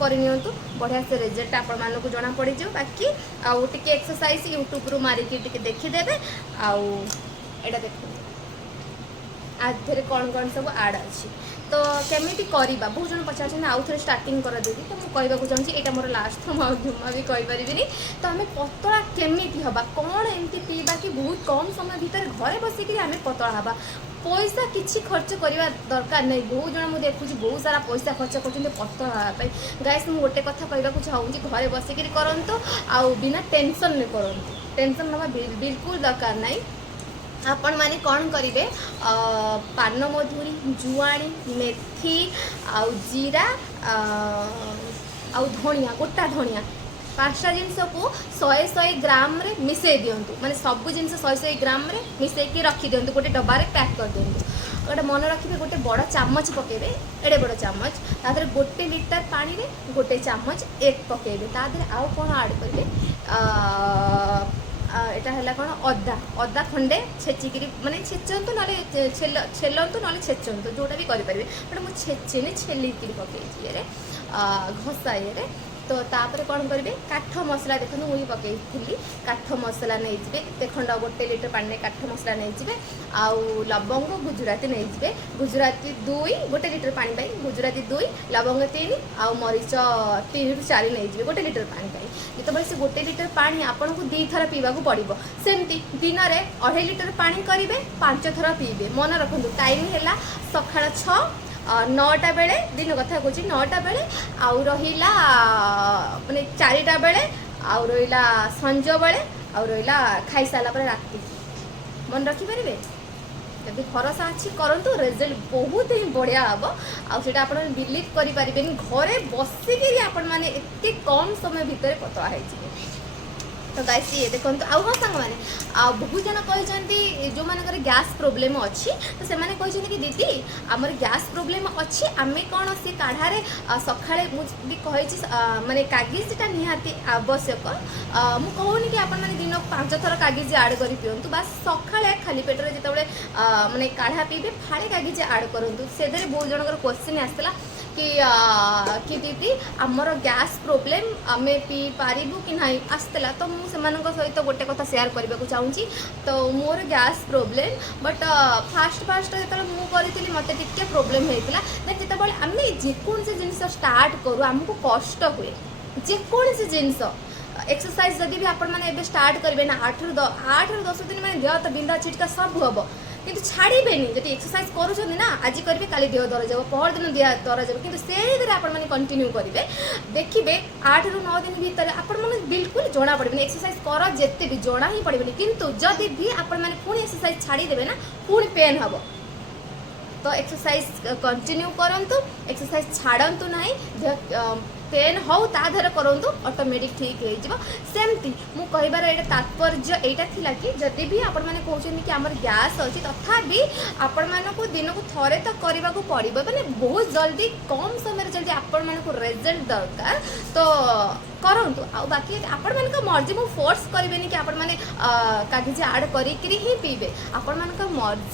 करनियंतु बढ़िया से रिजल्ट आपण मानक जना पड़ जाओ। बाकी आउ टिके एक्सरसाइज यूट्यूब रु मारिकी टिके देखिदेवे। आउ एटा देखो आधे कौन कौन सब आड अच्छी तो केमी करवा बहुत जन पचार आउ थे स्टार्टिंग कर देवी तो मुझे कहूँ चाहिए यहाँ मोर लास्ट तो मुझे जुमा भी कहीपरि तो आम पतला केमी हवा कौन एमती पीवा कि बहुत कम समय भितर घरे बसिक आम पतला हवा पैसा किसी खर्च करवा दरकार नहीं। बहुत जन मुझे देखुची बहुत सारा पैसा खर्च कर पतला हाँपाई। गाइस मुझे गोटे कथा कहूँ चाहूँगी घरे बसिक करूँ आउ बिना टेंशन नहीं करूँ टेंशन ना बिल्कुल दरकार नहीं। आपण माने कौन करेंगे पान मधुरी जुआणी मेथी आउ जीरा आउ धनिया गोटा धनिया 5टा जिनस को 100 ग्राम रे मिसई दिंतु माने सब जिनस 100 ग्राम रे मिसई रखी दिंतु गोटे डब्बारे पैक कर दिंतु। गोटे मन रखिए गोटे बड़ चामच पकेबे एडे बड़ चामच तादर 1 लीटर पानी रे गोटे चामच एक पकेबे तादर आउ कौन ऐड करेंगे एटा है कौन अदा अदा खंडे छेचिकी माने छेचंतु ना छेलंतु ना छेचंतु जोटा भी करेंगे बट मुझे छेचेनी छेलिकी पकई ये घसा ये तो तापर कौन करेंगे काठ मसला देखो मुझे पकई काठ मसला नहीं जी खंड 1 लीटर पानी काठ मसला नहीं जी आउ लवंग गुजराती नहीं जी गुजराती 2 1 लीटर पानी पाई गुजराती 2 लवंग 3 आउ मरीच 3 ରୁ 4 नहीं जी 1 लीटर पानी पाई जिते से 1 लीटर पानी आपन को 2 थर पीवा पड़ो सेमती दिन में 2.5 लीटर पानी करेंगे 5 थर पीबे मन रखु टाइम है सका 6 9टा बेले दिन कथा कह 9टा बेले आउ रहा माने 4टा बेले आउ रहा संज बेले आउ रहा खाई सारा पर राति मन रखिपारे जब भरोसा अच्छी करंतु रिजल्ट बहुत ही बढ़िया हम आउटा आप बिलीव करें घरे बसिक आपण मैंने एत कम समय भितर पतला है तो गाइस ये देखो आउ हाँ सांग मैंने बहुत जन कहते जो मानकर गैस प्रोब्लेम अच्छी तो से मैंने कहते कि दीदी आमर गैस प्रोब्लेम अच्छी आम कौन से काढ़ारे सका मुझे कही माने कागजटा निहाती आवश्यक मुझे कहूनी कि आपण मैंने दिन 5 थर कागज ऐड कर पिंतु बास सका खाली पेटर जो माने काढ़ा पीबे फाड़े कागज ऐड करूँ से बहुत जनकर क्वेश्चन आसला कि दीदी आमर गैस प्रोब्लेम आम पी पारू कि नहीं आसला तो मुझे सहित गोटे कथा शेयर करने को चाहूँगी तो मोर गैस प्रोब्लेम बट फास्ट जो मुझे मत टे प्रोब्लेम होता जिते आम जेकोसी जिन स्टार्ट करूँ आमको कष्ट हुए जेकोसी जिनस एक्सरसाइज जदि भी आपण मैंने स्टार्ट करेंगे ना 8 ରୁ 10 दिन मैंने देह तो बिंधा छिटका सब हम किंतु छाड़बेनि जब एक्सरसाइज करूँ ना आज करेंगे काली देह दरज हो पहर दिन देह दरज हो कि से आपण मैंने कंटिन्यू करेंगे देखिए 8 ରୁ 9 दिन भितर आपण मैंने बिल्कुल जना पड़े एक्सरसाइज कर जिते भी जना ही पड़े किंतु जदि भी आपण मैंने पुणी एक्सरसाइज छाड़देवे ना पुणी पेन हम तो एक्सरसाइज कंटिन्यू करंतु एक्सरसाइज छाड़ंतु नहीं पेन हो ताधर करूँ ऑटोमेटिक ठीक हो सेमती मु कहबार ये तात्पर्य यहाँ थिला कि जदि भी आपण मैंने कहते कि आमर गैस अच्छी तथापि आपण मानक दिन को थरे तो करने को पड़ो मैंने बहुत जल्दी कम समय जल्दी आपण मानक रिजल्ट दरकार तो करंतु आ बाकी आपण मानक मर्जी मु फोर्स करेनि कि आपण मैंने कागज ऐड करी ही पीबे आपण मानक मर्जी।